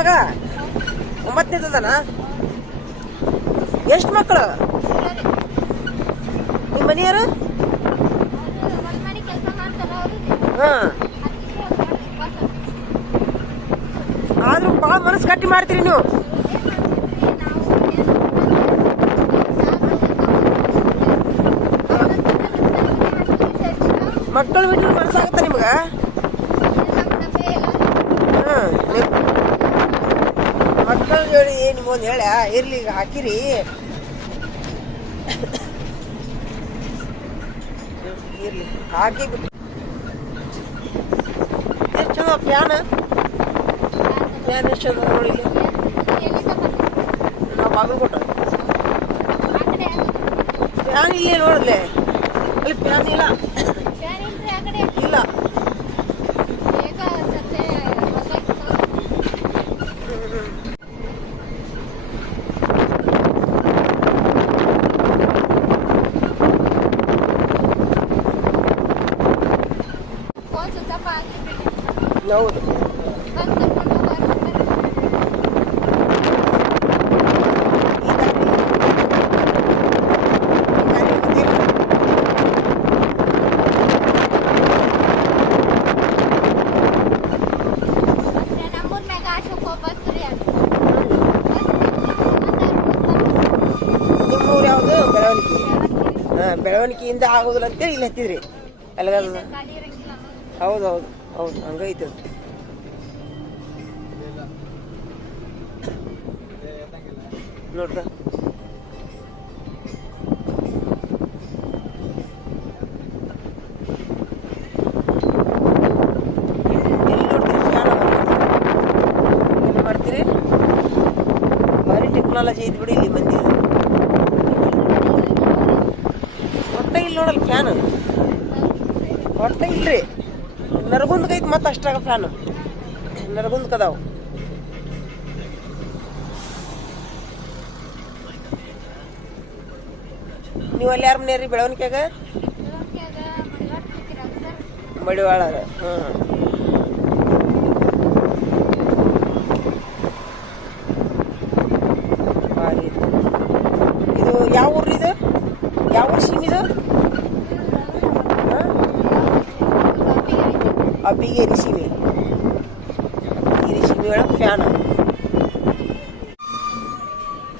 ಮಗ 9ನೇದನ ಎಷ್ಟು ಮಕ್ಕಳು ನಿಮ್ಮ ಮನೆಯವರು ಆದ್ರೂ ಭಾಳ ಮನಸ್ಸು ಗಟ್ಟಿ ಮಾಡ್ತೀರಿ ನೀವು ಮಕ್ಕಳು ಬಿಟ್ಟರೆ ಮನಸ್ಸಾಗುತ್ತಾ ನಿಮ್ಗ ಮಕ್ಕಳು ಹೇಳಿ ನಿಮ್ಗೊಂದು ಹೇಳ ಇರ್ಲಿ ಈಗ ಹಾಕಿರಿ ಇರ್ಲಿ ಹಾಕಿ ಬಿಟ್ಟು ಎಷ್ಟು ಚಂದ ಪ್ಯಾನ್ ಎಷ್ಟು ಚಂದ ನೋಡಿ ನಾವು ಬಾಗಲಕೋಟ ಪ್ಯಾನ್ ಇಲ್ಲೇ ನೋಡಲೆ ಅಲ್ಲಿ ಪ್ಯಾನ್ ಇಲ್ಲ ಇಲ್ಲ ಹೌದು ನಿಮ್ಮೂರು ಯಾವುದು ಬೆಳವಣಿಗೆ ಬೆಳವಣಿಗೆಯಿಂದ ಆಗೋದಿಲ್ಲ ಅಂತೇಳಿ ಇಲ್ಲಿ ಹತ್ತಿದ್ರಿ ಎಲ್ಲ ಹೌದು ಹೌದು ಹೌದು ಹಂಗೈತೆ ನೋಡ್ರ ಎಲ್ಲಿ ಮಾಡ್ತೀರಿ ಭಾರಿ ಟೆಕ್ನಾಲಜಿ ಐತಿ ಬಿಡಿ ಇಲ್ಲಿ ಮಂದಿ ಒಟ್ಟ ಇಲ್ಲಿ ನೋಡಲ್ಲ ಫ್ಯಾನ್ ಒಟ್ಟ ಇಲ್ರಿ ನರಗುಂದಕೈತಿ ಮತ್ತೆ ಅಷ್ಟಾಗ ಫ್ಯಾನ್ ನರಗುಂದಕದಾವು ನೀವು ಅಲ್ಲಿ ಯಾರ ಮನೆಯವ್ರಿ ಬೆಳವಣಿಗೆಗ ಮಡಿವಾಳ ಭಾರಿ ಇದು ಯಾವ ಊರು ಇದು ಯಾವ ಊರು ಸೀಮ್ ಇದು ಅಬ್ಬಿಗೇರಿ ಸೀಮೆ